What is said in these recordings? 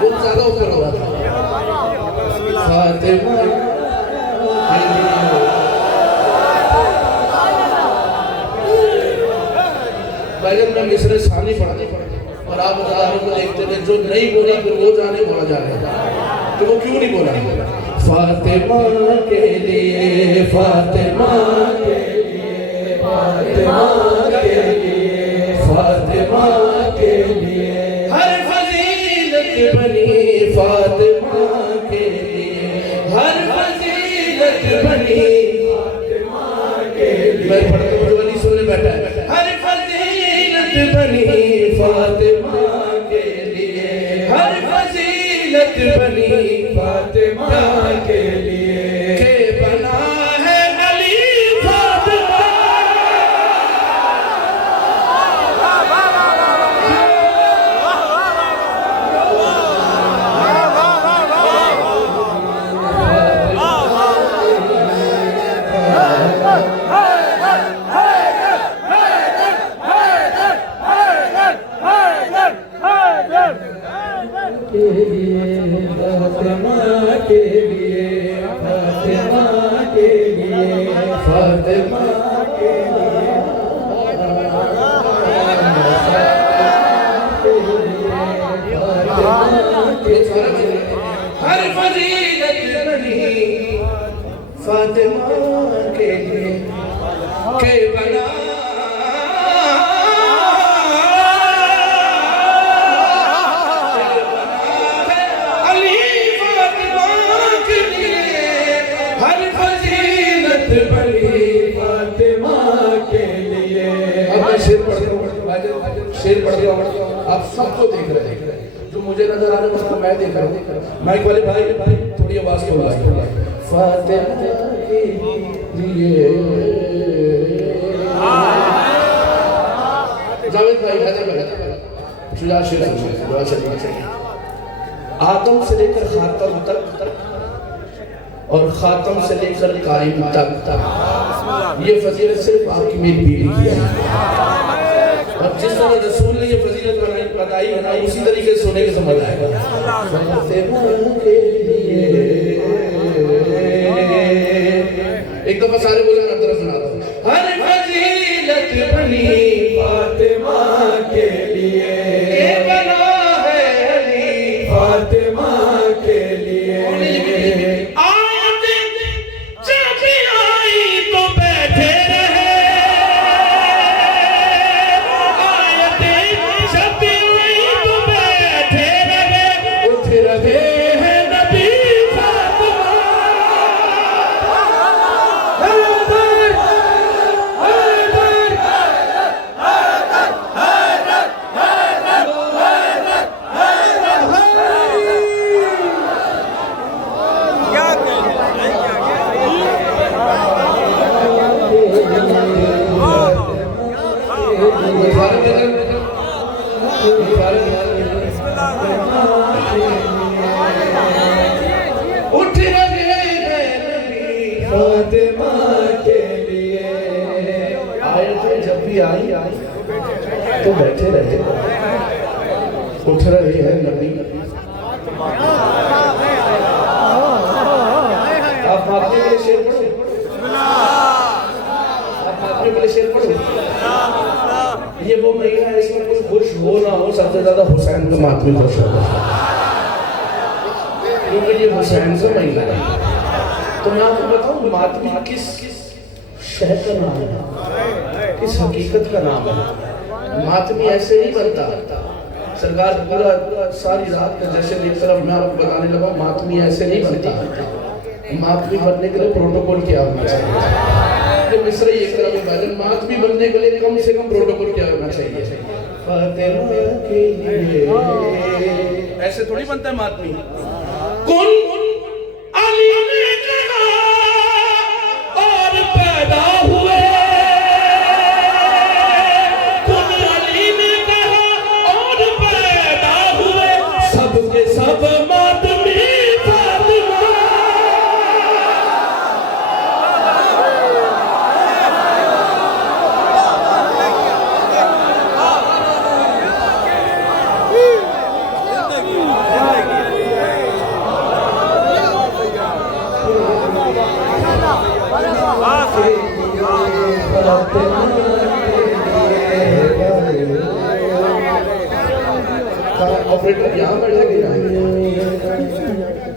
बहुत ज्यादा ऊपर हो रहा था। फातिमा भाईजान मैं मिसरे सानी पढ़ने और आप नजारों को देखते थे, जो नहीं बोला फिर वो जाने बोला जा रहा है तो वो क्यों नहीं बोला? फातिमा के लिए, फातिमा के लिए, फातिमा के लिए, फातिमा के लिए हर फजीलत बनी, फातिमा के लिए हर फजीलत बनी, फातिमा के लिए। मैं पढ़ते हुए वाली सुनने बैठा है। हर फजीलत बनी फातिमा के लिए, हर फजीलत बनी फातिमा के लिए, के बना है अली फातिमा। हर फजीलत बनी फातिमा के लिए, के बना अली फातिमा के लिए, हर फजीलत बनी फातिमा के लिए। अब मैं शेर पढ़ता हूँ, शेर पढ़ रहा हूँ, आप सबको देख रहे हैं, जो मुझे नजर आ रहा है उसको मैं देख रहा हूँ। माइक वाले भाई थोड़ी आवाज को फातिमा के लिए। जावेद भाई शुजा शेर आदम से लेकर खातम तक और खातम से लेकर कायम तक, ये फजीलत सिर्फ आपकी मेरी पीढ़ी की है। और जिस तरह रसूल ने ये फजीलत बताई है ना, उसी तरीके से सुने के समझ आएगा। एक दफा सारे बोले ना, तरफ सुना दो। हर फजीलत बनी फातिमा के लिए, ये बना है अली फातिमा के लिए। उठ रहे हैं फातिमा के लिए। आयतें जब भी आई तो बैठे रहे। उठ रहे हैं नबी। आप अपने लिए शेर पढ़ो, आप अपने लिए शेर पढ़ो। ये वो महीना है इसमें कुछ खुश हो ना हो, सबसे ज्यादा हुसैन का मातमी खुश होगा, क्योंकि ये हुसैन का महीना है। तो मैं आपको बताऊं मातमी किस शहर का नाम है, किस हकीकत का नाम है। मातमी ऐसे नहीं बनता। सरकार पूरा सारी रात का जैसे एक तरफ मैं आपको बताने लगा, मातमी ऐसे नहीं बनता। मातमी बनने के लिए प्रोटोकॉल क्या होना चाहिए। मिस्री एक तरफ है, मातमी बनने के लिए कम से कम प्रोटोकॉल क्या होना चाहिए। फातिमा के लिए ऐसे थोड़ी बनता है मातमी। कौन अली ने कहा और पैदा हुए, कौन अली ने कहा और पैदा हुए, सबके सब मातमी फातिमा। ऑपरेटर यहाँ बैठा के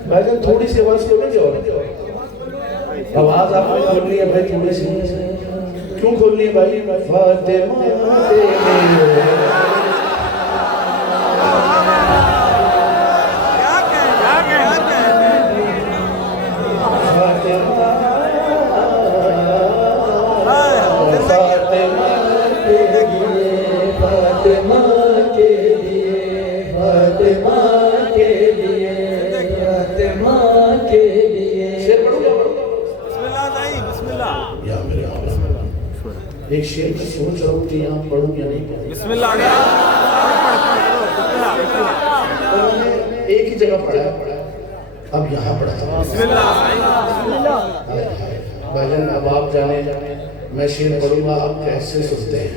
भाईजान थोड़ी सी आवाज खोलेंगे और आवाज आपने खोलनी है भाई थोड़ी सी। क्यों खोलनी है भाई? फातिमा एक शेर की सोच रहा हूँ कि यहाँ पढ़ूँ या नहीं पढ़ूँ। बिस्मिल्लाह। एक ही जगह पढ़ा अब यहाँ पढ़ा। भाईजान अब आप जाने मैं शेर पढ़ूंगा आप कैसे सुनते हैं।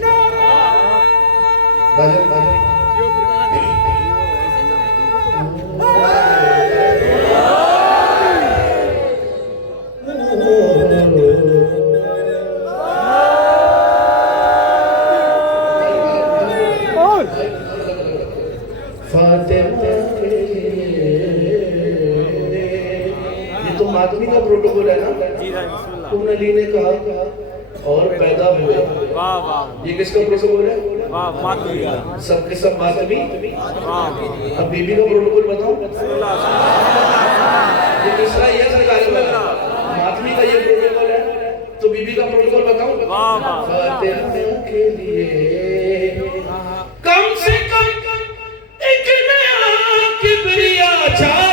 भाईजान मातमी का प्रोटोकॉल है ना। तुमने लीने कहा और पैदा हुए। ये किसका प्रोटोकॉल है? मातमी। सबके सब मातमी। अब बीबी का प्रोटोकॉल बताओ। ये तीसरा ये सरकारी मातमी का ये प्रोटोकॉल है तो बीबी का प्रोटोकॉल बताओ। फातिमा के लिए कम से कम एक नया किबरिया चाहिए।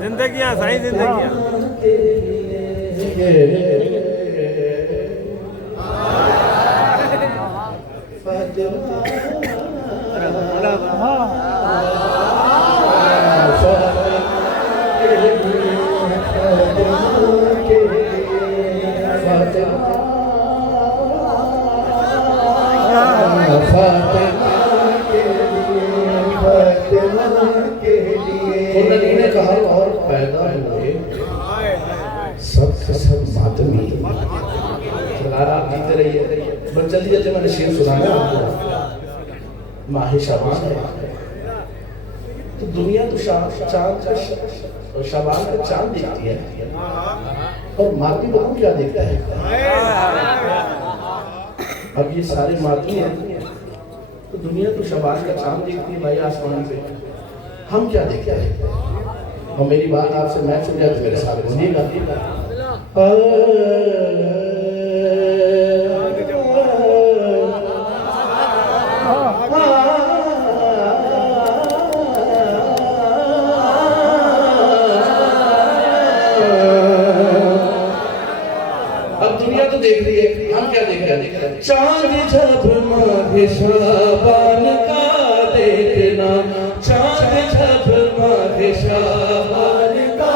जिंदगी सही जिंदगी ने कहा और पैदा हुए सब सब मातमी। आप जीते रहिए बस जल्दी जल्दी मैंने शेर सुनाया आपको। माह शाबान है तो दुनिया तो चांद का शाबान का चांद देखती है और मातमी बताऊं क्या देखता है। अब ये सारे मातमी हैं तो दुनिया तो शाबान का चांद देखती है भाई आसमान पे। हम क्या देखते हैं? और मेरी बात आपसे मैच हो जाए तो मेरे साथ बोलिएगा। अब दुनिया तो देख रही है हम क्या देख रहे हैं? चांद जब माहे शाबान का देखना चांद जब माहे शाबान का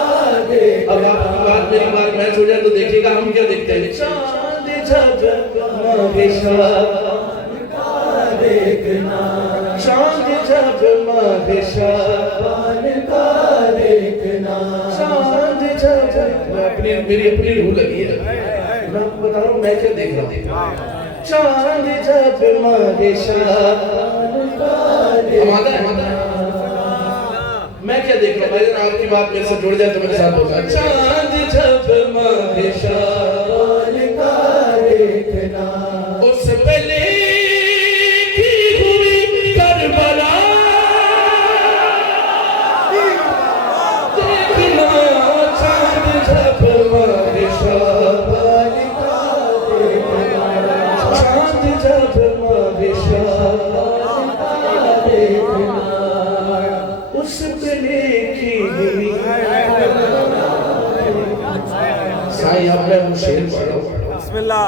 देखना। अब आपकी बात मेरी बात मैच हो जाए तो देखिएगा हम क्या देखते हैं। चांद जब माहे शाबान का देखना चांद जब माहे शाबान का देखना चांद जब मेरी अपनी रूह लगी है। मैं आपको बता रहा हूँ मैं क्या देख रहा हूँ। चांद जब माहे शाबान का देखना मैं क्या देख रहा हूँ भाई, आपकी बात मेरे से जुड़ जाए तो मेरे साथ होगा। चांद जब मारे शान का देखना, उस पहले की हुई करबला देखना, चांद जब मारे शान का देखना, चांद जब मारे शान का देखना, उस पहले की हुई। साईं अब मैं वो शेर पढ़ा बिस्मिल्लाह।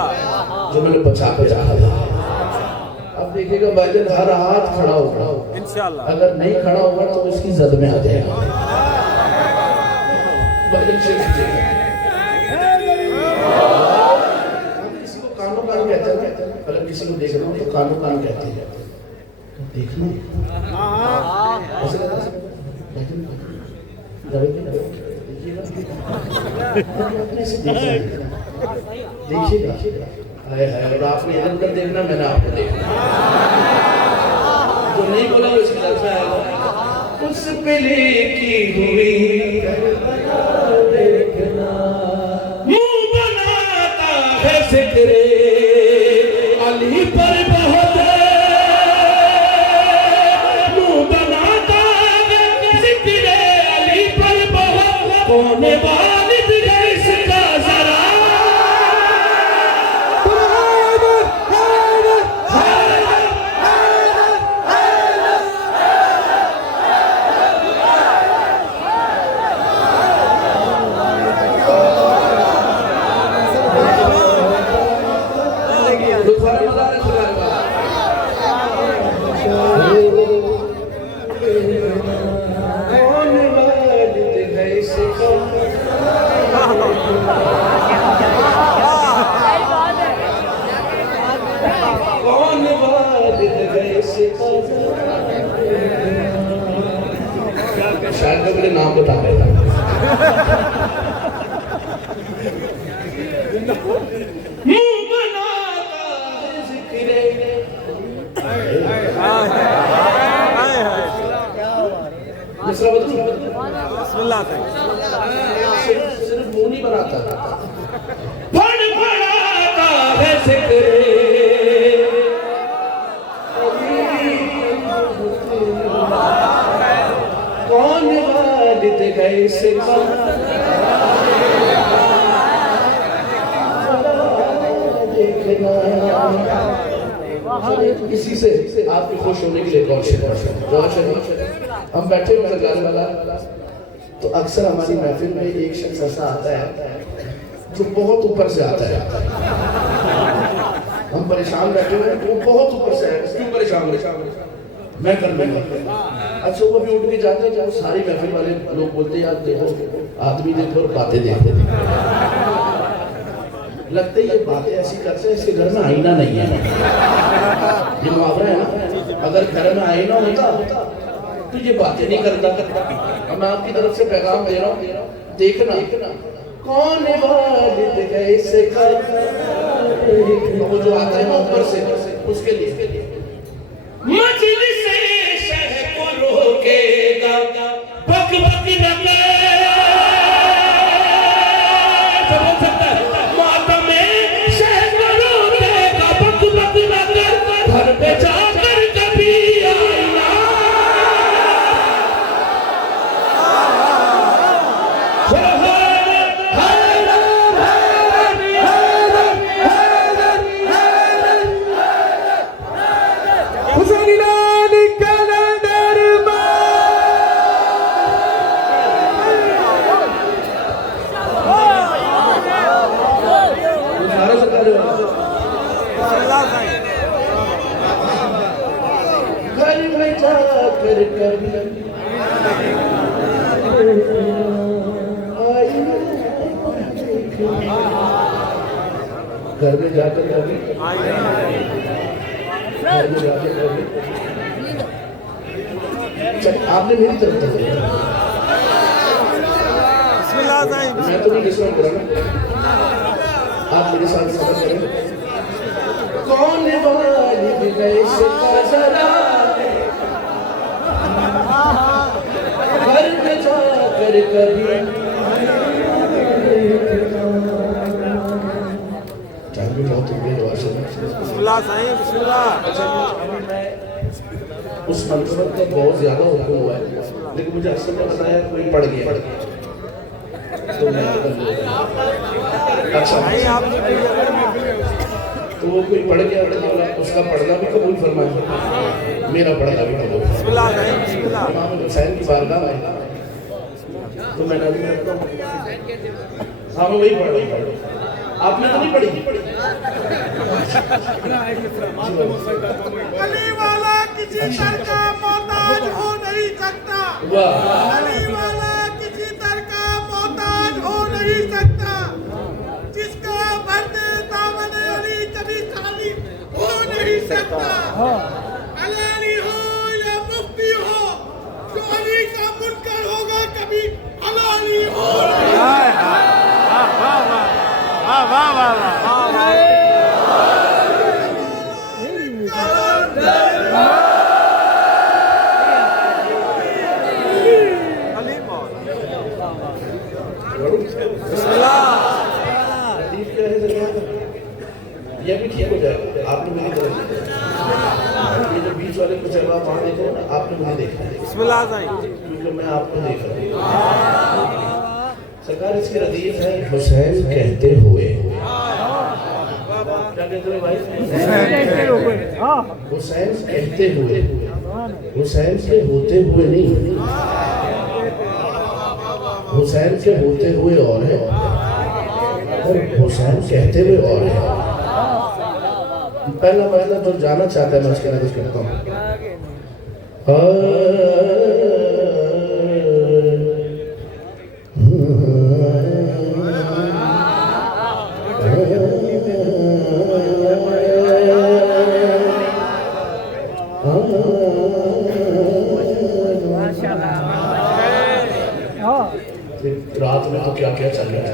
जो मैंने बचा के रखा था। अब देखिएगा भाईजान हर हाथ खड़ा होगा, इंशाल्लाह। अगर नहीं खड़ा होगा तो इसकी जद में आ जाएगा। भाईजान शेर कीजिएगा। किसी को कानो कान कहते हैं, अगर किसी को देख रहा हूँ तो कानो कान कहते हैं। देखना ऐसे करना, अपने से देखिएगा। हाय हाय, और आपने इधर उधर देखना, मैंने आपको देखना। जो नहीं बोला वो इसकी तरफ से आएगा। उस पहले की हुई देखना, मुंह बनाता है जिक्रे अली पर बहुत, मुंह बनाता है जिक्रे अली पर बहुत, कौन वालिद है इसका जरा शायद मैं मेरे नाम बता रहा था। मुंह बनाता है जिक्रे, दूसरा बता बिस्मिल्लाह से। सिर्फ मुंह नहीं बनाता, फड़फड़ाता है जिक्रे कौन वालिद गए से इसी से आपके खुश होने के लिए कौन से हम बैठे हुए सरकार वाला, तो अक्सर हमारी महफिल में एक शख्स ऐसा आता है जो बहुत ऊपर से आता है। हम परेशान बैठे हुए हैं, वो बहुत ऊपर से है। क्यों परेशान मैं कर लूंगा। अच्छा वो भी उठ के जाते हैं, सारी महफिल वाले लोग बोलते हैं यार देखो आदमी देखो और बातें देखो। लगता है ये बातें ऐसी करते हैं, इसके घर में आईना नहीं है। ये मुहावरा है ना, अगर घर में आईना होता तो ये बातें नहीं करता। मैं आपकी तरफ से पैगाम दे रहा हूँ, देखना कौन वालिद कैसे कर, वो जो आता है ना ऊपर से, उसके लिए मजलिस शह को रोकेगा बक बक न मातम शह को रोकेगा बक बक न घर पे जाकर कभी आईना घर में जाकर कभी घर में जाकर कभी आपने मेरी तरफ तक मैं तो नहीं डिस्टर्ब कर रहा, आप मेरे साथ सफर करें। कौन वालिद कैसे जरा घर कर कभी टाइम भी बहुत हो गया। दुआ से बिस्मिल्लाह साईं, बिस्मिल्लाह। उस मंसूबत का बहुत ज्यादा हुक्म हुआ है, लेकिन मुझे असल में बताया कोई पढ़ गया तो मैं अच्छा साईं आपने तो वो कोई पढ़ गया उसका पढ़ना भी कबूल फरमाए, मेरा पढ़ना भी कबूल। बिस्मिल्लाह साईं, बिस्मिल्लाह। इमाम हुसैन की बारगाह में तो मैं नबी रखता हूँ। हाँ मैं वही पढ़ रही हूँ, आपने तो नहीं पढ़ी? अली वाला किसी दर का मोहताज हो नहीं सकता। अली वाला किसी दर का मोहताज हो नहीं सकता। जिसका मर्दे दामन अली कभी खाली हो नहीं सकता। अली हो या मुफ्ती हो, जो अली का मुनकर होगा कभी अली हो। वाह वाह वाह वाह। ये भी ठीक हो जाएगा, आपने मेरी तरफ ये जो बीच वाले कुछ जगह वहाँ देखो ना, आपने मुझे देखा है बिस्मिल्लाह साईं। क्योंकि मैं आपको देख रहा हूँ। सरकार इसकी रदीफ है हुसैन कहते हुए, क्या कहते हुए भाई? हुसैन कहते हुए, हुसैन के होते हुए नहीं, हुसैन के होते हुए और है और हुसैन कहते हुए और है। पहला तो जाना चाहता है, मैं उसके लिए कुछ कहता हूँ। रात में तो क्या क्या चल रहा है।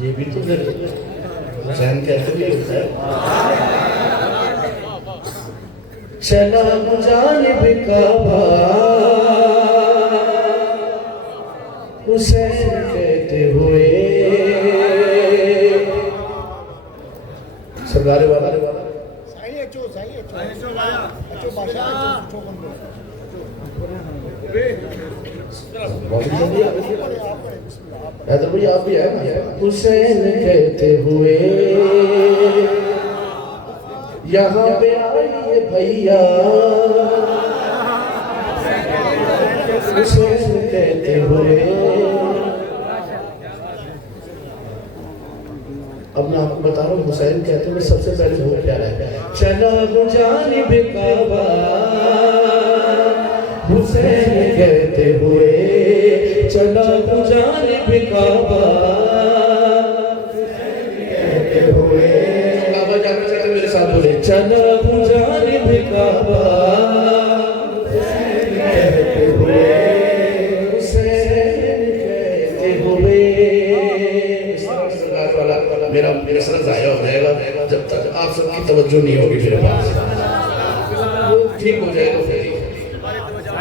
ये भी तो फिर हुसैन कहते भी होता है। चला जानिब काबा हुसैन कहते हुए, सरदार वाला भैया आप भी है ना। हुसैन कहते हुए यहाँ पे आइए भैया, हुसैन कहते हुए। अब मैं आपको बता रहा हूँ हुसैन कहते हुए सबसे पहले वो क्या है। चला जानिब काबा हुसैन कहते हुए, चला जानिब काबा कहते हुए। काबा जाना चाहते मेरे साथ बोले, चला जानिब काबा कहते हुए, हुसैन कहते हुए। मेरा सर जाया हो जाएगा जब तक आप सबकी तवज्जो नहीं होगी मेरे पास। वो ठीक हो जाएगा फिर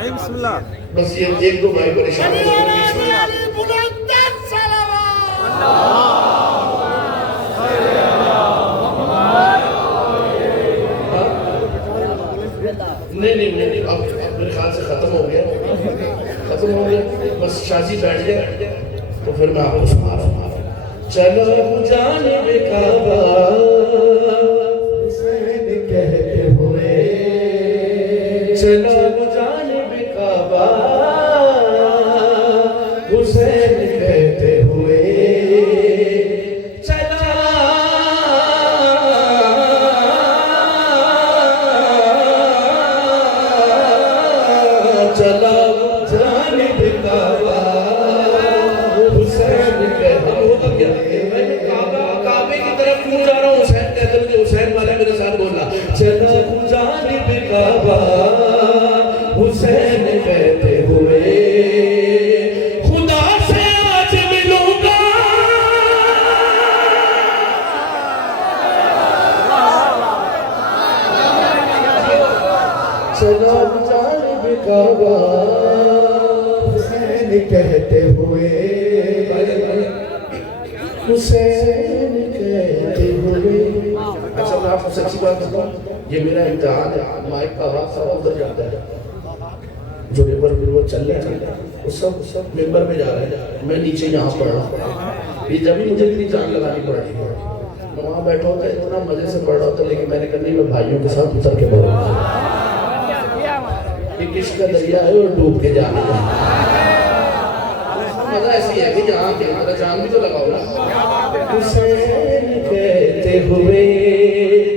बिस्मिल्लाह। बस ये एक दो भाई परेशान हो गए। नहीं अब मेरे ख्याल से खत्म हो गया, बस शाजी बैठ गया तो फिर मैं आपको सुना रहा हूँ। चलो जानिब काबा हुसैन कहते हुए, चलो जानिब काबा हुसैन कहते हुए। चला जानिब काबा हुसैन कहते हुए। काबे की तरफ क्यों जा रहा हूँ? हुसैन कहते हुए, हुसैन वाला मेरे साथ बोलना। चला जानिब हुए हुसैन कहते हुए। अच्छा मैं आपको सच्ची बात बताऊं, ये मेरा इम्तिहान है। माइक का आवाज सारा उधर जाता है, जो मेंबर वो चल रहे हैं वो सब मेंबर में जा रहे हैं, मैं नीचे यहाँ पढ़ रहा हूँ। ये जब भी मुझे इतनी जान लगानी पड़ रही है, मैं वहाँ बैठा होता इतना मजे से पढ़ रहा होता, लेकिन मैंने कहा नहीं, मैं भाइयों के साथ उतर के पढ़ूंगा। ये किश्क का दरिया है और डूब के जाना है। मजा ऐसी है कि यहाँ के जान भी तो लगाओ ना। हुसैन कहते हुए,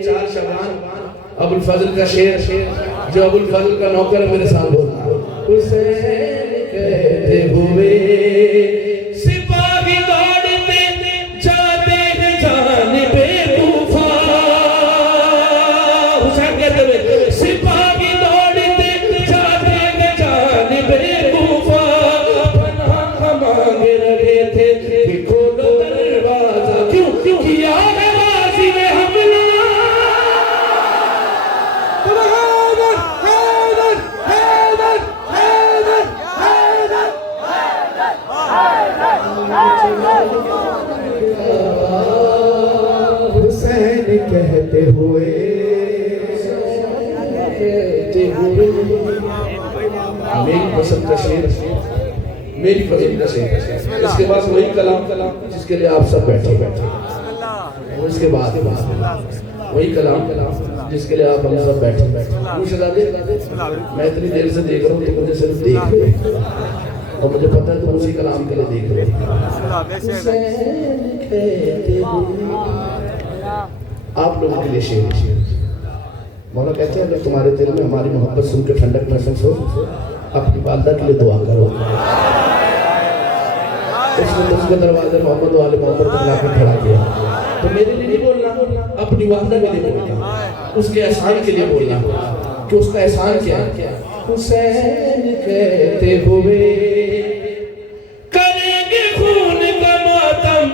4 शबान अबुल फजल का शेर, जो अबुल फजल का नौकर मेरे साथ बोलना। हुसैन कहते हुए सिपाही दौड़ते जाते हैं जानिबे तूफान। हुसैन कहते हुए सिपाही दौड़ते जाते हैं जानिबे तूफान। पनाह मांगे रहे थे कि खोलो दरवाजा, क्यों किया है गाजी ने हमला। हुसैन कहते हुए मेरी पसंद का शेर, मेरी पसंद का शेर। इसके बाद वही कलाम जिसके लिए आप सब बैठे वो, इसके बाद वही कलाम जिसके लिए आप हम सब बैठे। मैं इतनी देर से देख रहा हूँ, तो मुझे सिर्फ देख रहे और मुझे पता है तुम उसी कलाम के लिए देख रहे हो। आप लोगों के लिए शेर। मौला कहते हैं अगर तुम्हारे दिल में हमारी मोहब्बत सुन के ठंडक महसूस हो, अपनी वालदा के लिए दुआ करो। उसने तुझको दरवाजे मोहम्मद वाले मोहम्मद को लाके खड़ा किया, तो मेरे लिए नहीं बोलना, अपनी वालदा के लिए बोलना, उसके एहसान के लिए बोलना कि उसका एहसान क्या है। हुसैन कहते हुए करेंगे खून का मातम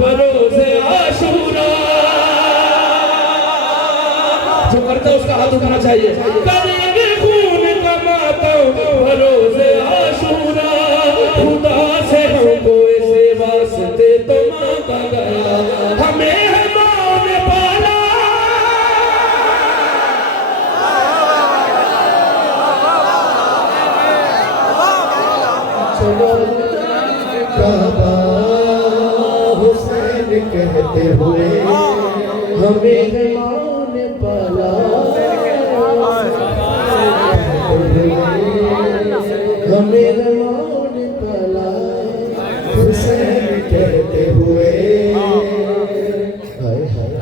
बरोज़े आशूरा। जो करता है उसका हाथ उठाना चाहिए। करेंगे खून का मातम बरोज़े आशूरा। खुदा से हमको ऐसे वास्ते तो मांगा गया, हमें है माँ ने पाला। काबा हुसैन कहते हुए हमें है माँ ने पाला। हमें है माँ ने पाला। हुसैन कहते हुए हाय हाय,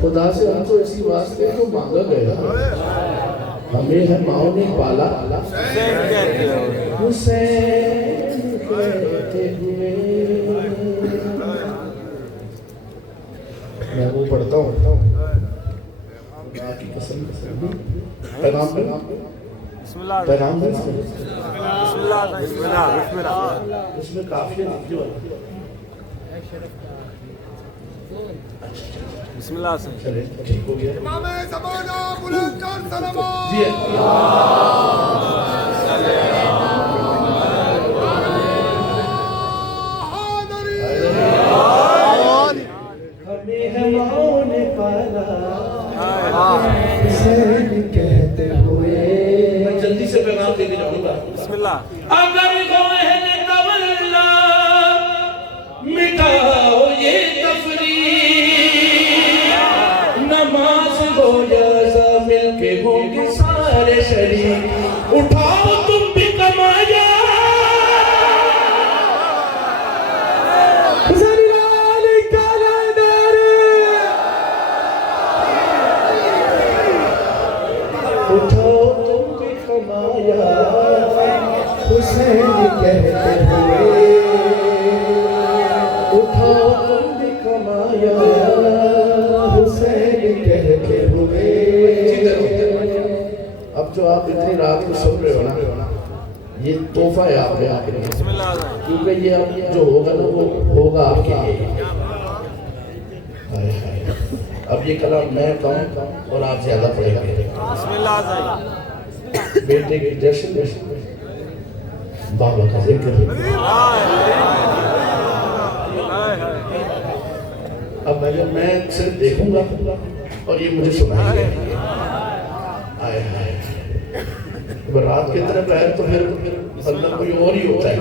खुदा से हमको इसी वास्ते तो मांगा गया, हमें है माँ ने पाला। हुसैन कहते हुए। मैं वो पढ़ता हूँ आपकी कसम पैगाम इसमें काफी बिस्मिल्लाह से चले ठीक हो गया। इमामे ज़माना बुलंद जान सलामत। जी हमें है माँ ने पाला। हुसैन कहते हुए मैं जल्दी से पैगाम देके जाऊंगा। बिस्मिल्लाह। अगर गोहन तवल्ला मिटाओ ये तफरीक, नमाज हो जाजा मिलके होंगे सारे शरीक, उठाओ तुम भी कमाया। उठाओ तुम भी कमाया। हुसैन कहते हुए उठाओ तुम भी कमाया। हुसैन कहते हुए। अब जो आप इतनी रात को सुन रहे हो ना, ये तोहफा है आपके आपके लिए, बिस्मिल्लाह। क्योंकि ये अब जो होगा ना वो होगा आपके लिए। हाय हाय, अब ये कलाम मैं कहूँ और आप ज्यादा पढ़ेगा। बिस्मिल्लाह से बेटे के जश्न बाबा का जिक्र। अब मैं सिर्फ देखूंगा और ये मुझे सुनाएंगे। आए हाय, रात के तरफ है तो फिर मतलब कोई और ही होता है।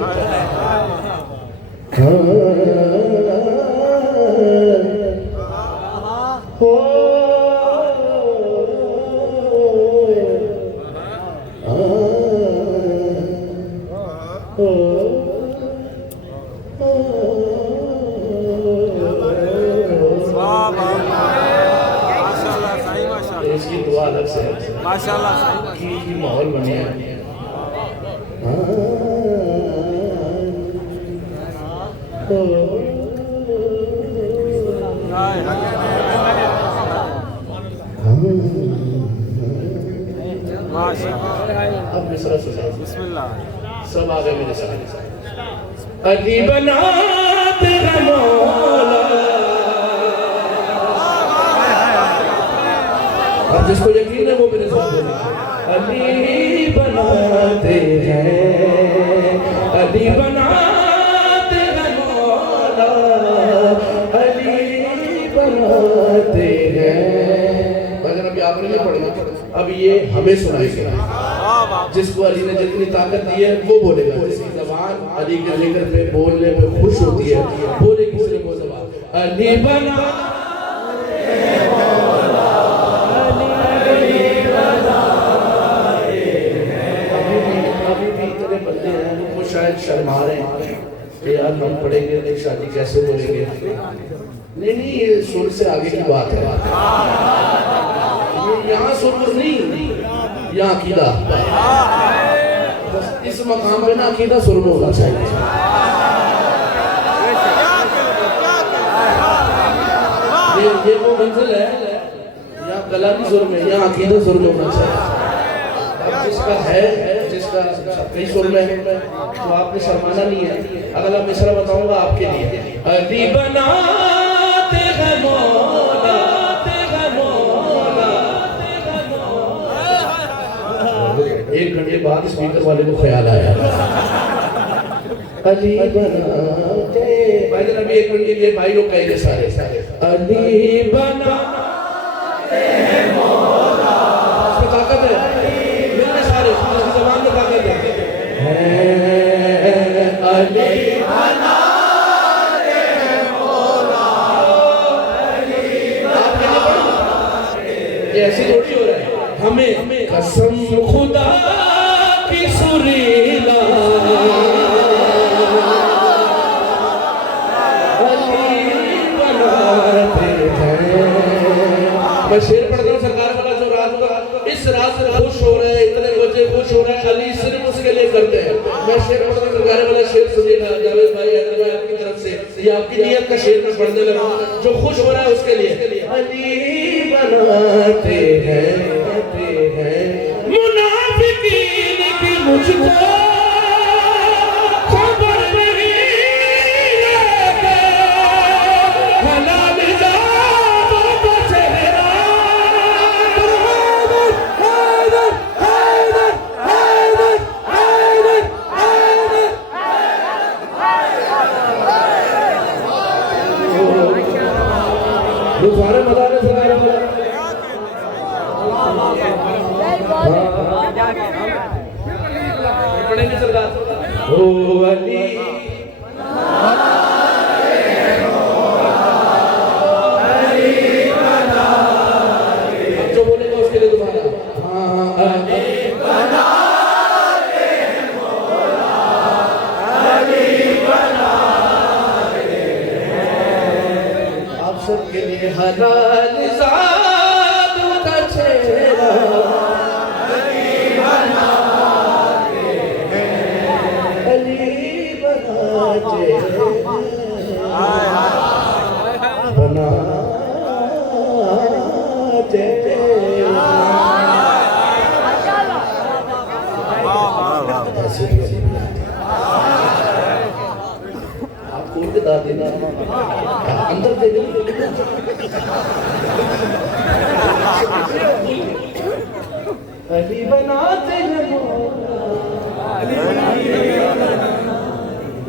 माशाल्लाह सही माशाल्लाह इसकी दुआ अलग से है माशाल्लाह कि माहौल बने हैं। माशाल्लाह अब मिसरा से बिस्मिल्लाह सब आगे मेरे साथ अली बनाते हैं मौला। अब जिसको यकीन है वो मेरे साथ बोले अली बनाते हैं, अली बनाते हैं मौला, अली बनाते हैं। भजन अभी आपने नहीं पढ़ेगा, अब ये हमें सुनाएंगे। जिसको अली ने जितनी ताकत दी है वो बोलेगा। जिसकी जबान अली के जिक्र पे बोलने पे खुश होती है बोले किसने वो जबान अली बना वो शायद शर्मा रहे हैं कि यार हम पढ़ेंगे तो शादी कैसे बोलेंगे। नहीं नहीं, ये सुर से आगे की बात है। यहाँ सुर नहीं, यहाँ अकीदा। बस इस मकाम पे ना अकीदा सुर में होना चाहिए। ये वो मंजिल है, यहाँ कलामी सुर में, यहाँ अकीदा सुर में होना चाहिए। अब जिसका है, जिसका कई सुर में है तो आपने शर्माना नहीं है। अगला मिसरा बताऊंगा आपके लिए। अली बनाते हैं मौला, एक घंटे बाद स्पीकर वाले को ख्याल आया अली बनाते। भाई अभी एक मिनट के लिए भाई लोग कहेंगे सारे अली बनाते हैं मौला। इसमें ताकत है, मिलने सारे इसकी जबान में ताकत है। अली बनाते हैं मौला, ये ऐसी थोड़ी हो रहा है। हमें कसम खुदा की सुरीला अली बनाते हैं। मैं शेर पढ़ता हूँ सरकार का जो रात का इस रात से खुश हो रहे हैं, इतने बजे खुश हो रहे हैं, अली सिर्फ उसके लिए करते हैं। मैं शेर पढ़ता हूँ सरकार वाला शेर सुनिएगा जावेद भाई आपकी तरफ से। ये आपकी नियत का शेर में पढ़ने लगा जो खुश हो रहा है उसके लिए। अली बनाते हैं मुनाफिकीन की मुझको खबर नहीं लेते, हलाल जादों का चेहरा हैदर हैदर हैदर हैदर हैदर सारे मदारे सगारे वाला पढ़ेंगे सरकार। ओ अली जो बोलेगा उसके लिए दोबारा अली बनाते हैं मौला, अली बनाते हैं। आप सबके लिए हलाल जादों का चेहरा आप खोल के दाद देना अंदर दे अली बनाते हैं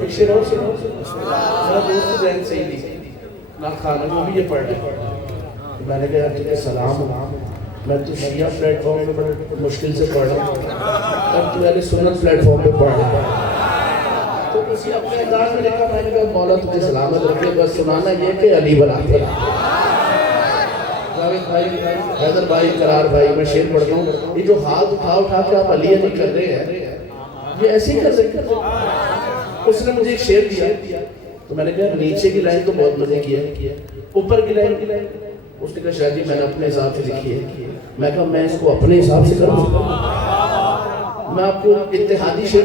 एक शेर और सुनो। मेरा दोस्त जैन सही थी ना खाना, वो भी ये पढ़ रहा है। मैंने कहा तुझे सलाम, मैं तो शिया प्लेटफॉर्म पे बड़े मुश्किल से पढ़ रहा हूँ, अब तू यानी सुन्नत प्लेटफॉर्म पे पढ़ रहा है। तो उसी अपने अंदाज में लिखा, मैंने कहा मौला तुझे सलामत रखे, बस सुनाना ये कि अली बनाते भाई, हैदर भाई, करार भाई, मैं शेर पढ़ता हूँ। ये जो हाथ उठा के आप अली अली कर रहे हैं, ये ऐसे ही कर सकते। उसने मुझे एक शेर दिया, तो मैंने कहा नीचे की लाइन तो बहुत मजे की है, ऊपर की लाइन उसने कहा शायद मैंने अपने हिसाब से लिखी है। मैं कहा मैं इसको अपने हिसाब से करूँ। मैं आपको इत्तेहादी शेर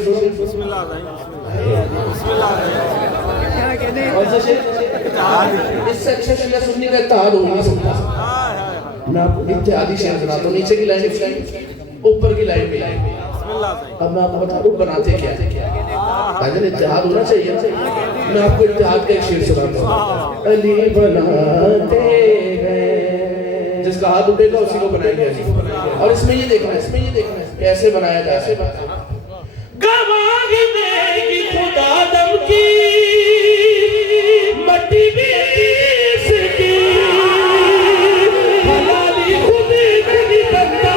इससे अच्छा शिया सुन्नी का इत्तेहाद हो नहीं सकता। मैं आपको इत्तेहादी शेर सुनाता हूँ, नीचे की लाइन ऊपर की लाइन पे। अब मैं आपको बता दूं बनाते क्या है, इत्तेहाद होना चाहिए। मैं आपको इत्तेहाद का एक शेर सुनाता हूँ। अली बनाते हैं, जिसका हाथ उठेगा उसी को बनाएंगे अली। और इसमें ये देखना है कैसे बनाया जाए। गवाही देगी खुदा दम की, मट्टी भी इसकी, हलाली खुद नहीं बनता।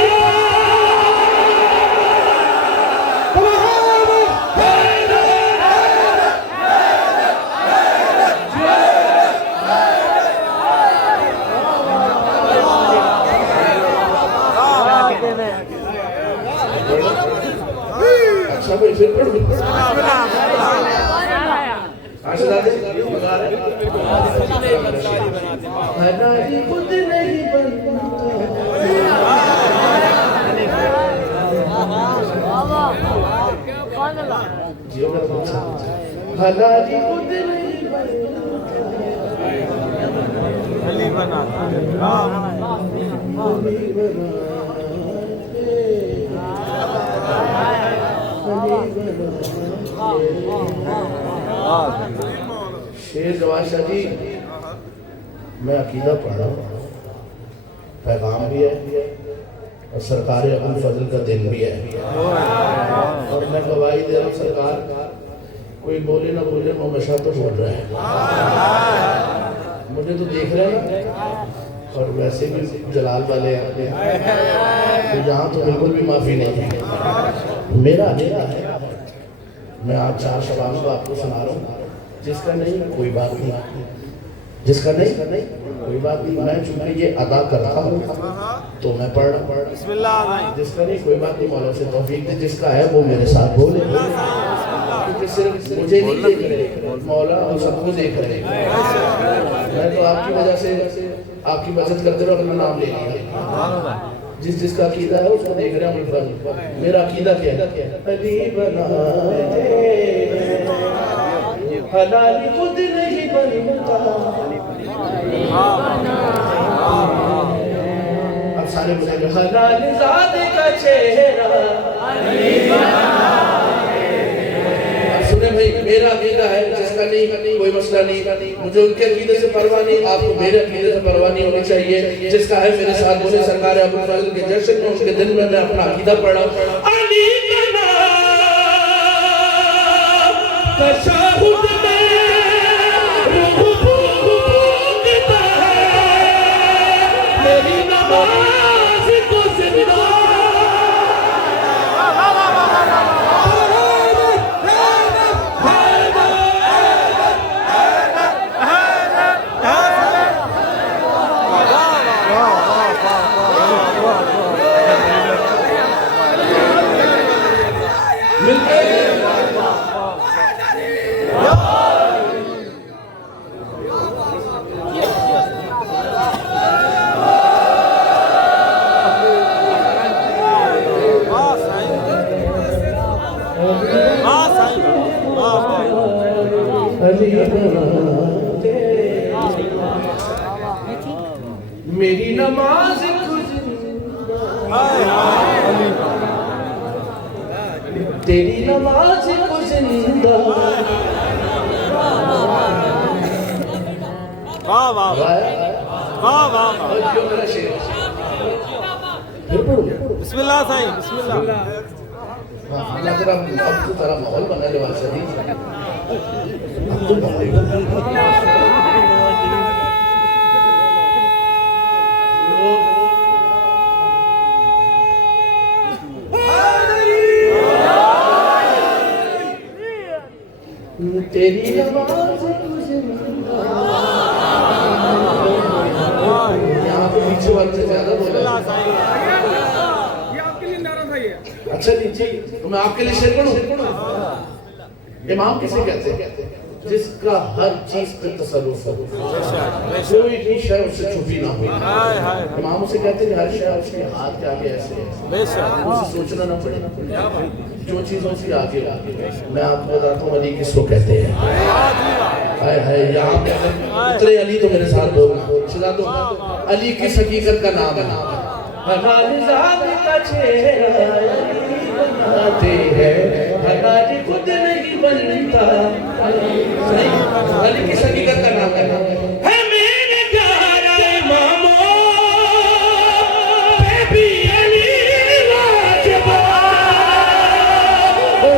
अच्छा भाई फिर खुद नहीं हलाली खुद नहीं शेर जवान शाह जी, मैं अकीदा पढ़ रहा हूँ, पैगाम भी है और सरकार अबुल फजल का दिन भी है। और मैं गवाही दे रहा हूँ सरकार, कोई बोले ना बोले वो नशा तो बोल रहा है। मुझे तो देख रहे हैं और वैसे भी जलाल वाले हैं, तो यहाँ तो बिल्कुल भी माफ़ी नहीं है। मेरा है, मैं आप 4 शबाब को आपको सुना रहा हूँ। जिसका नहीं कोई बात नहीं, जिसका नहीं कोई बात नहीं। मैं चूंकि ये अदा करता हूँ तो मैं पढ़ रहा हूँ। जिसका नहीं कोई बात नहीं, मौला से तौफीक दे। जिसका है वो मेरे साथ बोले, क्योंकि सिर्फ मुझे नहीं देख रहे, मौला और सबको देख रहे हैं। मैं तो आपकी वजह से आपकी मदद करते रहो, अपना नाम ले लिया। जिसका अकीदा है उसको देख रहे हैं। मेरा अकीदा क्या है? अली बनाते हलाली खुद नहीं बनता। अब सारे बोलेंगे हलाली ज़ाते का चेहरा। अब सुने भाई, मेरा अकीदा है, जिसका नहीं कोई मसला नहीं। मुझे उनके अकीदे से परवाह नहीं, आपको मेरे अकीदे से परवाह नहीं होनी चाहिए। जिसका है मेरे साथ बोले। सरकार अबुल फजल के जश्न में उसके दिन में मैं अपना अकीदा पढ़ा। अली तशहुद में रूह फूंकता है, मेरी नमाज को जिंदा। मेरी नमाज तेरी नमाज को जिंदा। वाह वाह वाह वाह मेरा शेर फिर पढ़ो। बिस्मिल्लाह साईं, बिस्मिल्लाह। अल्लाह तेरा अब तो तेरा माहौल बनाने वाला सही अब तो तेरी आवाज़ तुझे यहाँ पे पीछे वाले से ज्यादा बोला ये आपके लिए नारा था ये अच्छा लीजिए तो मैं आपके लिए शेयर करूं इमाम किसे कहते हैं जिसका हर चीज पे तसल्लुफ हो कोई भी शय उससे छुपी ना हो इमाम उसे कहते हैं हर शय उसके हाथ के आगे ऐसे है उसे सोचना ना पड़े जो चीज उसके आगे मैं आपको बताता हूँ अली किसको कहते हैं हाय हाय यहाँ पे उतरे अली तो मेरे साथ बोलना चिल्ला दो अली किस हकीकत का नाम है हमारे का चेहरा बनाते हैं हमारी खुद नहीं बनता अली किस हकीकत का नाम है मेरे प्यारे इमामो बेबी अली वाजिबा ओ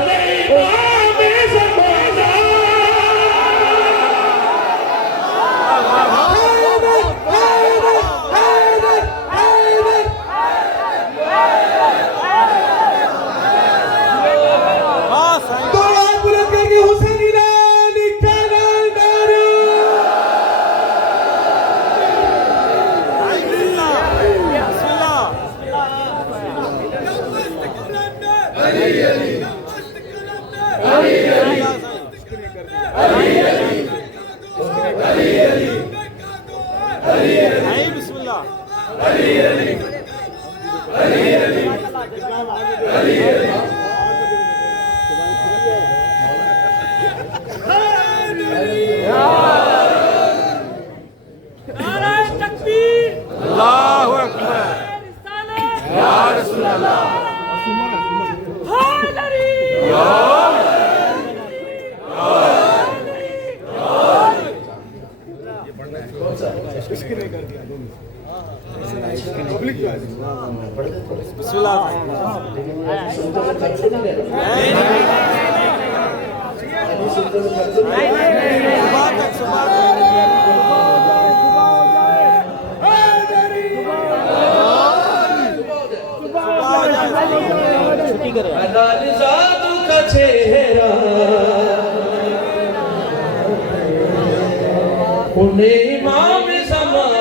इमाम ज़माना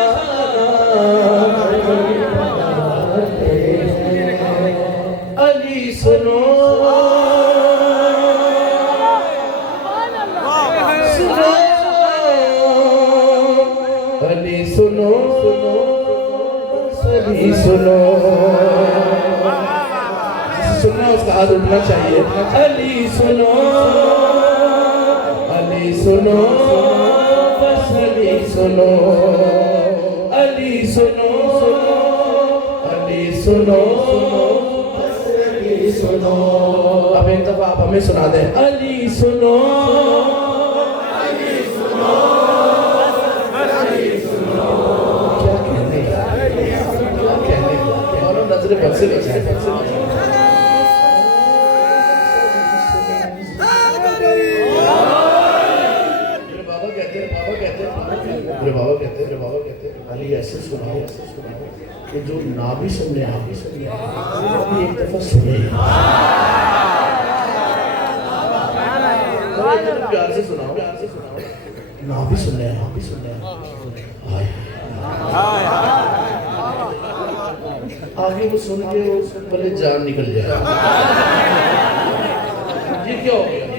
सुनना उसका हाथ उठना चाहिए अली सुनो बस अली सुनो अली सुनो बस अली सुनो अब एक दफा आप हमें सुना दें अली सुनो क्या कहने और नजर बद से बचाए बाबा कहते अली ऐसे सुनाओ कि जो ना भी सुनने आप भी सुनिए एक दफा सुने प्यार से सुनाओ ना भी सुनने आप भी सुनने आगे वो सुन के पहले जान निकल जाए ये क्या हो गया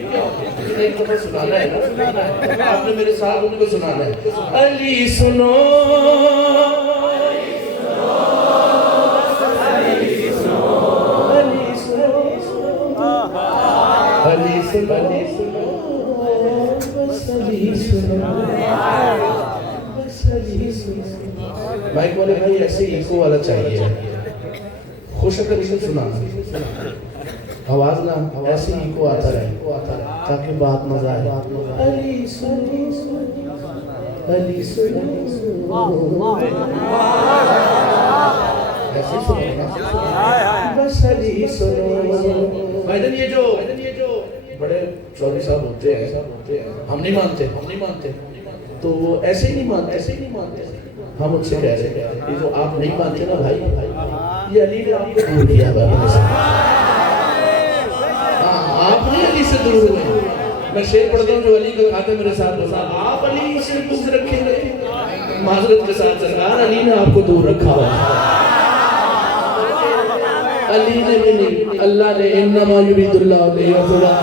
एक दफा सुनाना है ना आपने मेरे साथ उनको सुनाना है अली सुनो माइक वाले भाई ऐसे इको वाला चाहिए खुश होकर इसे सुनाना आवाज ना ऐसे ही को आता रहे ताकि बात मजा आए अली सुनो ऐसे सुनो बस अली सुनो भाईजान ये जो बड़े चौधरी साहब होते हैं हम नहीं मानते तो वो ऐसे ही नहीं मानते हम उनसे कह रहे हैं कि जो आप नहीं मानते ना भाई ये अली ने आपको दूर किया आपने अली से दूर हुए। मैं शेर पढ़ता हूँ जो अली का खाता मेरे साथ बोला आप अली से दूर रखेंगे माजरत के साथ सरकार अली ने आपको दूर रखा हुआ अली ने भी नहीं अल्लाह ने इन्नमा युरिदुल्लाहु लियज़िला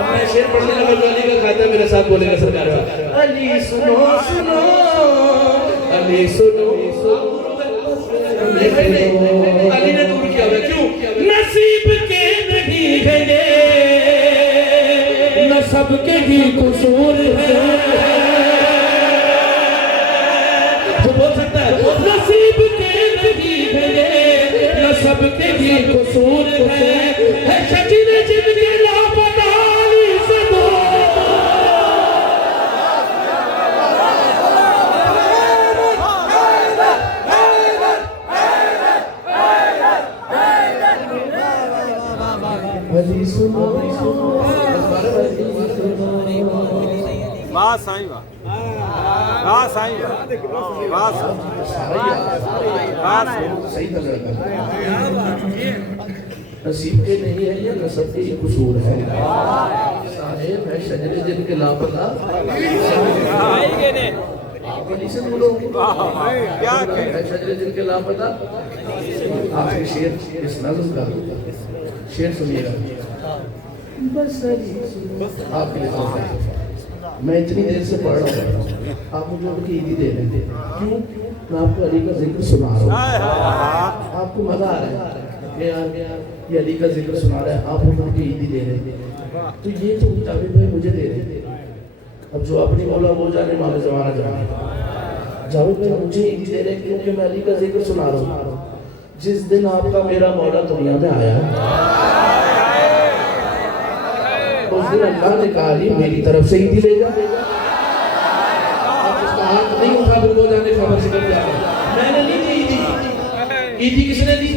अपने शेर पढ़ने लगा जो अली का खाता मेरे साथ बोलेगा सरकार अली सुनो सुनो अली सुनो अली ने दूर किया हुआ क्यों नसीब के नहीं है न सबके ही कसूर है जो बोल सकता है नसीब के नहीं है न सबके ही कसूर है शकील जिनके लापता से दो अली सुनो वाह साईं वाह साईं वाह सही था नसीब के नहीं है या नसब के ही कसूर है साहिब है शजरे जिनके लापता आप अली से बोलो क्या है शजरे जिनके लापता आखिरी शेर इस नज़्म का शेर सुनिएगा बस आपके लिए सुनता है मैं इतनी देर से पढ़ रहा हूँ आप मुझे उनकी ईदी दे रहे थे क्यों मैं आपको अली का जिक्र सुना रहा हूँ आपको मजा आ रहा है यार ये अली का जिक्र सुना रहा है आप उनकी ईदी दे रहे थे तो ये तो जावेद भाई मुझे दे रहे थे अब जो आपने बोला वो जाने मामे जमाना जावेद भाई मुझे ईदी दे रहे हैं क्योंकि मैं अली का जिक्र सुना रहा हूँ जिस दिन आपका मेरा मौला दुनिया में आया उस दिन अल्लाह ने कहा अली मेरी तरफ से ईदी ले जा आप उसका हाथ नहीं उठा फिर वो जाने खबर से कब जाए मैंने ली थी ईदी किसने दी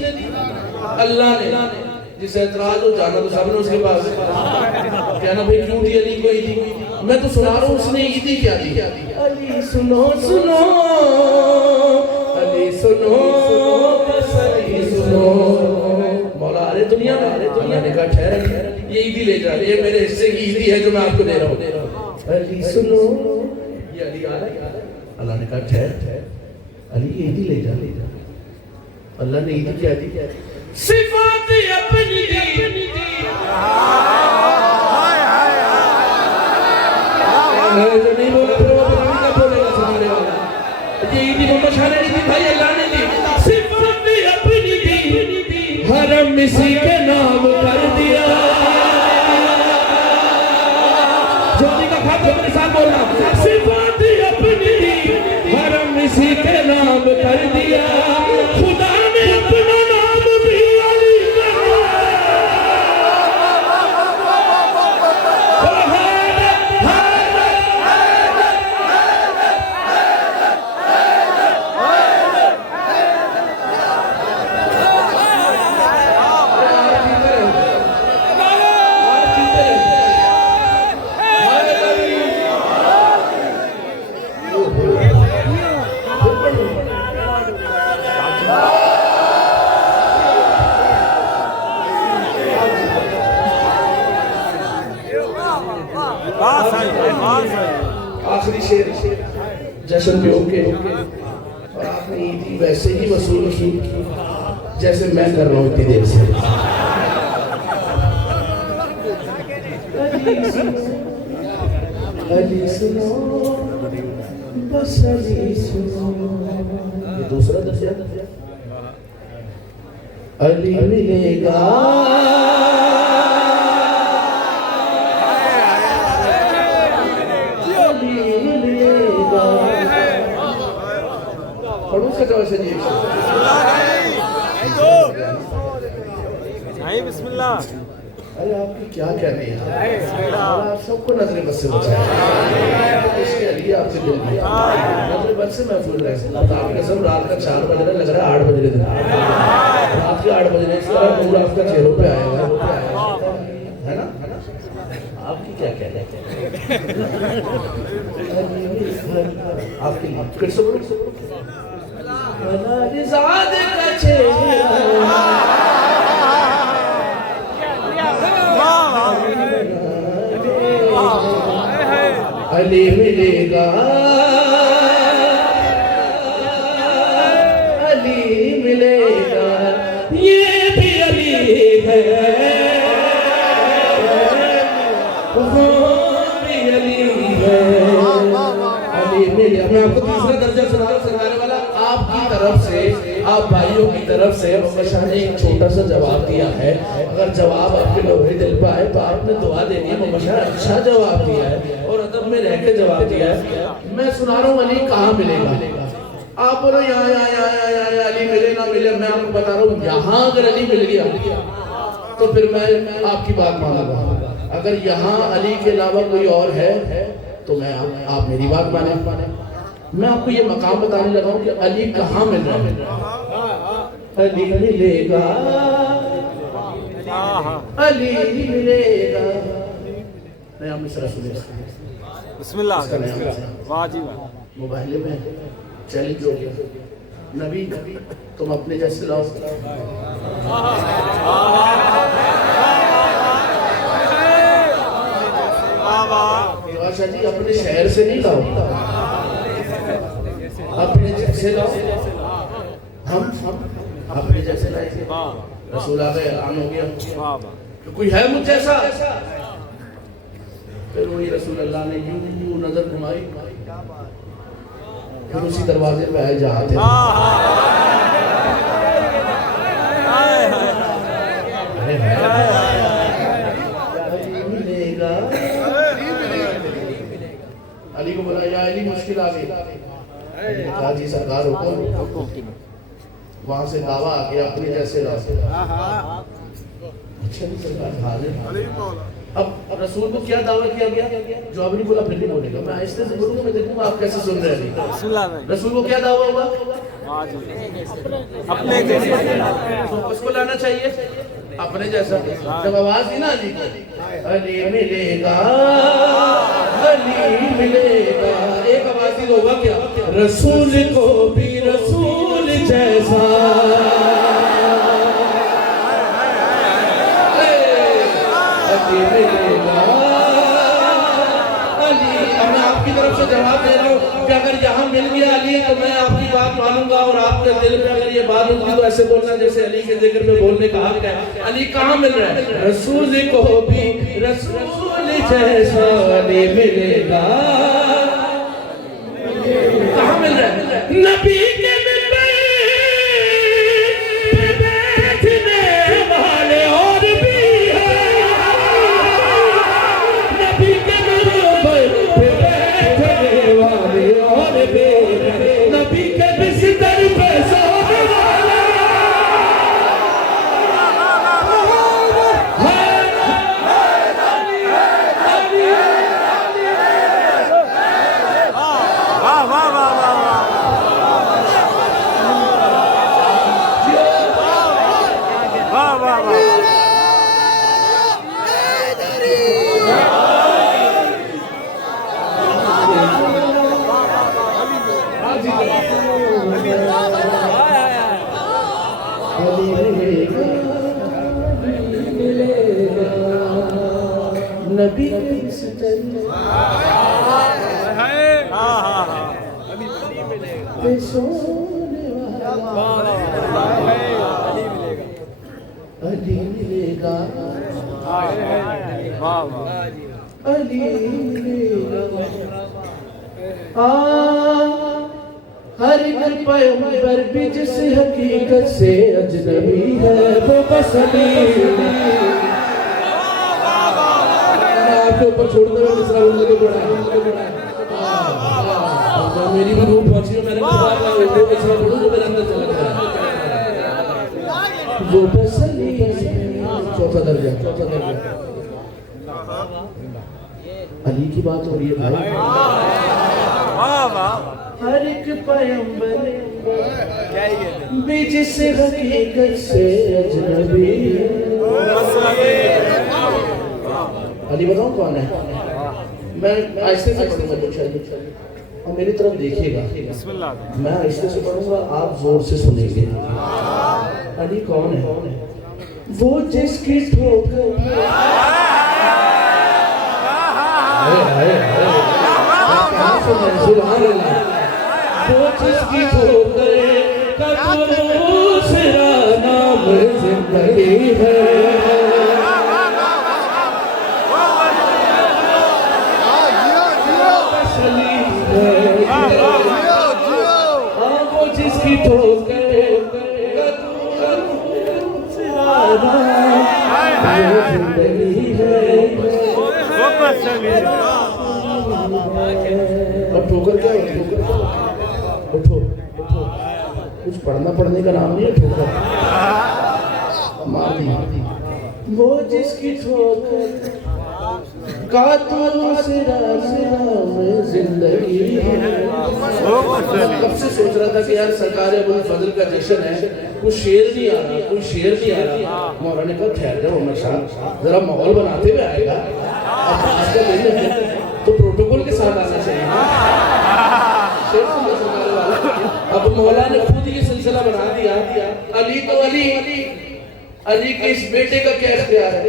अल्लाह ने जिसे एतराज हो जाना तो सबने उसके पास कहना भाई क्यों दी अली को ईदी मैं तो सुना रहा हूँ उसने ईदी क्या दी अली सुनो सुनो अली सुनो अली सुनो मौला अरे दुनिया में अल्लाह ने कहा ठहर ये ईदी ले जा ये मेरे हिस्से की ईदी है जो मैं आपको दे रहा हूँ अली सुनो ये अली आ रहा है अल्लाह ने कहा ठहर अली ये ईदी ले जा अल्लाह ने ईदी क्या दी सिफात अपनी दी जो नहीं बोला फिर वो पता नहीं क्या बोलेगा सुनाने वाला ये ईदी मोहम्मद शाह ने दी भाई अल्लाह ने दी सिफात अपनी दी हरम इसी के नाम कर दिया ज्योति का खाता मेरे साथ बोलना सिफात अपनी दी हरम इसी के नाम कर दिया खुदा ने अपना नाम भी अली आखिरी शेर जश्न पे होके और आपने ईदी वैसे ही वसूल की जैसे मैं कर रहा हूँ इतनी देर से अली सुनो बस अली सुनो ये दूसरा दर्जा अली मिलेगा बिस्मिल्लाह अरे आपकी क्या कहनी है, आप सबको नजर बद से बचाए, इसके लिए आपके दिल में नजर बद से महफूज रहे। आपकी कसम रात का 4 बज रहा, लग रहा है 8 बज रहे थे, रात के 8 बज रहे, नूर आपका चेहरों पे आएगा, है ना? आपकी क्या कहना है? आपकी फिर से बोलो, अली मिलेगा, अली मिलेगा, ये भी अली है, वो भी अली है, अली मिलेगा। मैं आपको तीसरा दर्जा सुनाने वाला आपकी तरफ से, आप भाइयों की तरफ से शाह ने एक छोटा सा जवाब दिया है। अगर जवाब आपके लोहे दिल पे आए तो आपने दुआ देनी है, शाह अच्छा जवाब दिया है और अदब में रह के जवाब दिया है। मैं सुना रहा हूँ अली कहाँ मिलेगा, आप बोलो यहाँ अली मिले ना मिले, मैं आपको बता रहा हूँ यहाँ अगर अली मिल गया तो फिर मैं आपकी बात मानूंगा। अगर यहाँ अली के अलावा कोई और है तो मैं आप मेरी बात माने। मैं आपको ये मकाम बताने लगा हूँ कि अली कहाँ मिल रहा है। अली मिलेगा, अली मिलेगा, नया मिसरा सुने, बिस्मिल्लाह, वाह जी वाह। मोबाइल में चैलेंज हो गया, नबी तुम अपने जैसे लाओ। अच्छा जी, अपने शहर से नहीं लाओ, अपने जैसे लाओ। हम अपने जैसे लाएंगे। रसूल आ गए, ऐलान हो गया तो कोई है मुझ जैसा। फिर वही रसूल अल्लाह ने यूं नजर घुमाई, फिर उसी दरवाजे पे आए जहाँ थे। अली को बोला, या अली मुश्किल आ गई। कहा जी सरकार हुक्म। वहां से दावा आ गया अपने जैसे लाओ। अच्छा जी सरकार हाजिर। अब रसूल को क्या दावा किया गया? जवाब नहीं बोला, फिर नहीं बोलेगा। मैं आहिस्ते से बोलूंगा, मैं देखूंगा आप कैसे सुन रहे हैं। रसूल को क्या दावा हुआ? अपने जैसे उसको लाना चाहिए अपने जैसा। जब आवाज दी ना अली को, अली मिलेगा, अली मिलेगा, एक आवाज दी होगा क्या? रसूल को भी रसूल जैसा, अली मिलेगा, अली। अब मैं आपकी तरफ से जवाब दे रहा हूँ कि अगर यहाँ मिल गया अली तो मैं आपकी बात मानूंगा, और आपके दिल में अगर ये बात होगी तो ऐसे बोलना जैसे अली के जिक्र में बोलने का हक है। अली कहाँ मिल रहा है? रसूल को भी रसूल जैसा अली मिलेगा। कहाँ मिल रहा है? नबी के मिंबर पे बैठने वाले और भी है, नबी के मिंबर पे बैठने वाले और भी है, नबी के बिस्तर पे सोने वाले। वाह वाह वाह वाह वाह वाह वाह। नबी पे सोने वाला अली मिलेगा, अली मिलेगा। हर एक पैगंबर भी जिस हकीकत से अजनबी है वो बस अली। आपके ऊपर छोड़ते हुए मिसरा बोलने को पड़ा है। मेरी भी रूह पहुंची है, मैंने बार बार वो मिसरा बोलूं तो मेरे अंदर चला गया। वो बस अली। चौथा दर्जा। अली की बात हो रही है भाई। वाह वाह हर एक पैगंबर भी जिस हकीकत से अजनबी। अली बताऊं कौन है? मैं आहिस्ते से पढ़ूंगा और मेरी तरफ देखिएगा। बिस्मिल्लाह। मैं आहिस्ते से पढ़ूंगा, आप जोर से सुनेंगे। अली कौन है? वो जिसकी ठोकर सुभान अल्लाह। वो जिसकी ठोकर का दूसरा नाम जिंदगी है। वो जिसकी ठोकर का दूसरा नाम जिंदगी है। अब ठोकर क्या है? उठो उठो, कुछ पढ़ने का नाम नहीं है ठोकर। मार दी। वो जिसकी ठोकर का दूसरा नाम जिंदगी है। कब से सोच रहा था कि यार सरकार अबुल फजल का जश्न है, कुछ शेर नहीं आ रहा, कोई शेर नहीं आ रहा। मौलाना ने कहा ठहर जाओ उमर साहब, जरा माहौल बनाते हुए आएगा। अब इसका दिन है तो प्रोटोकॉल के साथ आना चाहिए। अब मौला ने खुद ये सिलसिला बना दिया। अली तो अली, अली के इस बेटे का क्या इख्तियार है?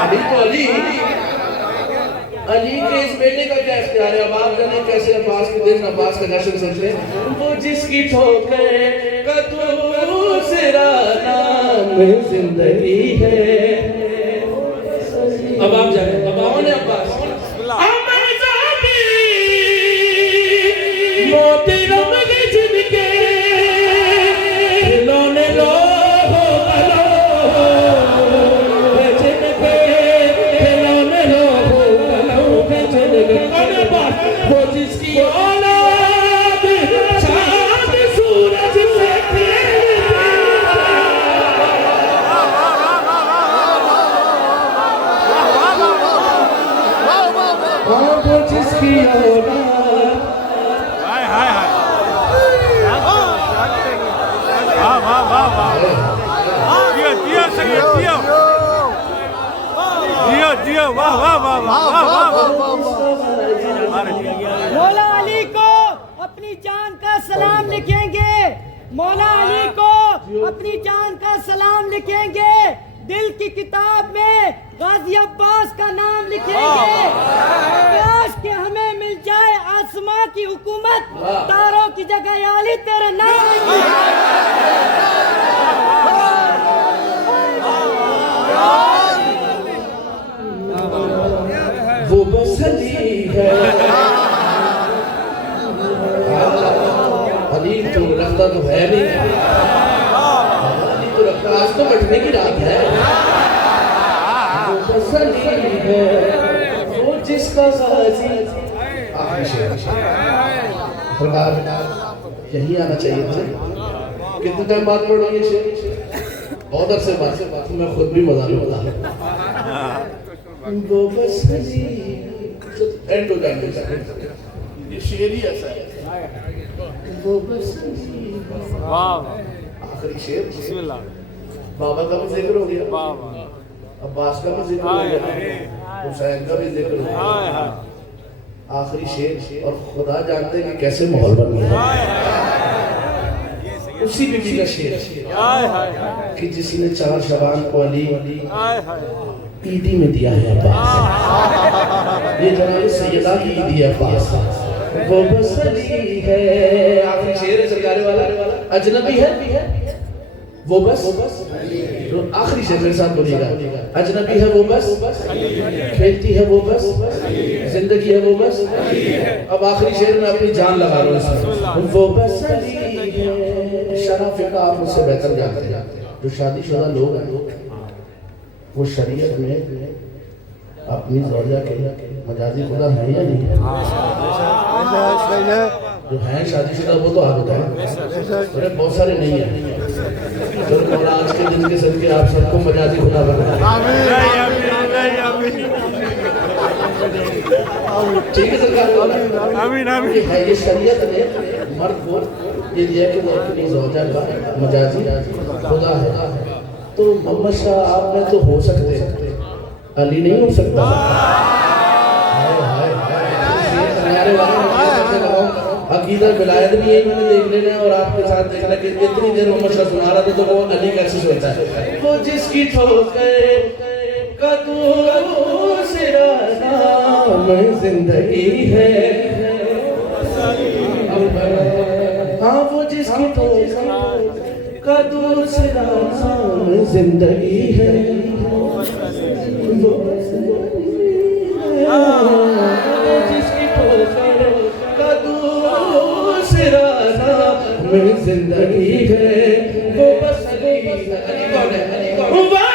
अली तो अली, अली के इस बेटे का क्या इख्तियार है? अब आप जाने कैसे अब्बास के दिन अब्बास का जश्न समझते हैं। वो जिसकी ठोकर का दूसरा नाम जिंदगी है। अब आप जाने, अब आओ ने अब्बास। मोती रंग जिनके खिलौने लो हो गलो, जिनके खिलौने लो हो गलो, जिनके वो जिसकी औलाद चांद सूरज से वो जिसकी औलाद मौला अली को अपनी जान का सलाम लिखेंगे। मौला अली को अपनी जान का सलाम लिखेंगे। दिल की किताब में गाजी अब्बास का नाम लिखेंगे। काश के हमें मिल जाए आसमां की हुकूमत, तारों की जगह अली तेरे नाम वो बस अली है। अली तो रखता तो है नहीं, अली तो रखता। आज तो बैठने की रात है। वो बस अली है, वो जिसका साजी। सरकार यही आना चाहिए था। कितने टाइम बाद पढ़ोगे शेर? बहुत अरसे बाद। मैं खुद भी मजा नहीं बता। वो बस अली एंड हो जाएंगे, ये शेर ही ऐसा है। वो बस अली आखिरी शेर। बिस्मिल्लाह। बाबा का भी जिक्र हो गया, वाह अब्बास का भी जिक्र हो गया, हुसैन का भी जिक्र हो गया। आखिरी शेर और खुदा जानते हैं कि कैसे माहौल बन गया। उसी बीबी का शेर कि जिसने 4 शबान को अली ईदी में दिया है अब्बास। ये जनाब सैयदा की ईदी है अब्बास। वो बस अली है। आखिरी शेर है सरकार वाला। अजनबी है वो बस। आखिरी शेर मेरे साथ बोलिएगा। अजनबी है वो बस, खेलती है वो बस, जिंदगी है वो बस। अब आखिरी शेर में अपनी जान लगा रहा हूँ इसमें। वो बस अली है। शराफे का आप मुझसे बेहतर जानते हैं। जो शादीशुदा लोग हैं वो शरीयत में अपनी ज़ौजा के मजाजी खुदा है या नहीं है? जो हैं शादीशुदा वो तो हाथ उठाए। अरे बहुत सारे नहीं है। तो मौला आज के दिन के सदके आप सबको मजाजी खुदा बनाए। ठीक है सरकार, आमीन आमीन। ये शरीयत ने मर्द को ये दिया कि वो अपनी ज़ौजा का मजाजी खुदा है। तो मोहम्मद शाह आप में तो हो सकते, अली नहीं हो सकता। अकीदा विलायत भी यही मैंने देख लेना है और आपके साथ देखना कि इतनी देर मोहम्मद शाह सुना रहा था तो वो अली कैसे सोचता है। वो जिसकी ठोकर कदमों से नाम जिंदगी है, हाँ वो जिसकी ठोकर कदमों से नाम जिंदगी है, जिसकी ठोकर कदमों से नाम जिंदगी है, वो बस अली कौन है?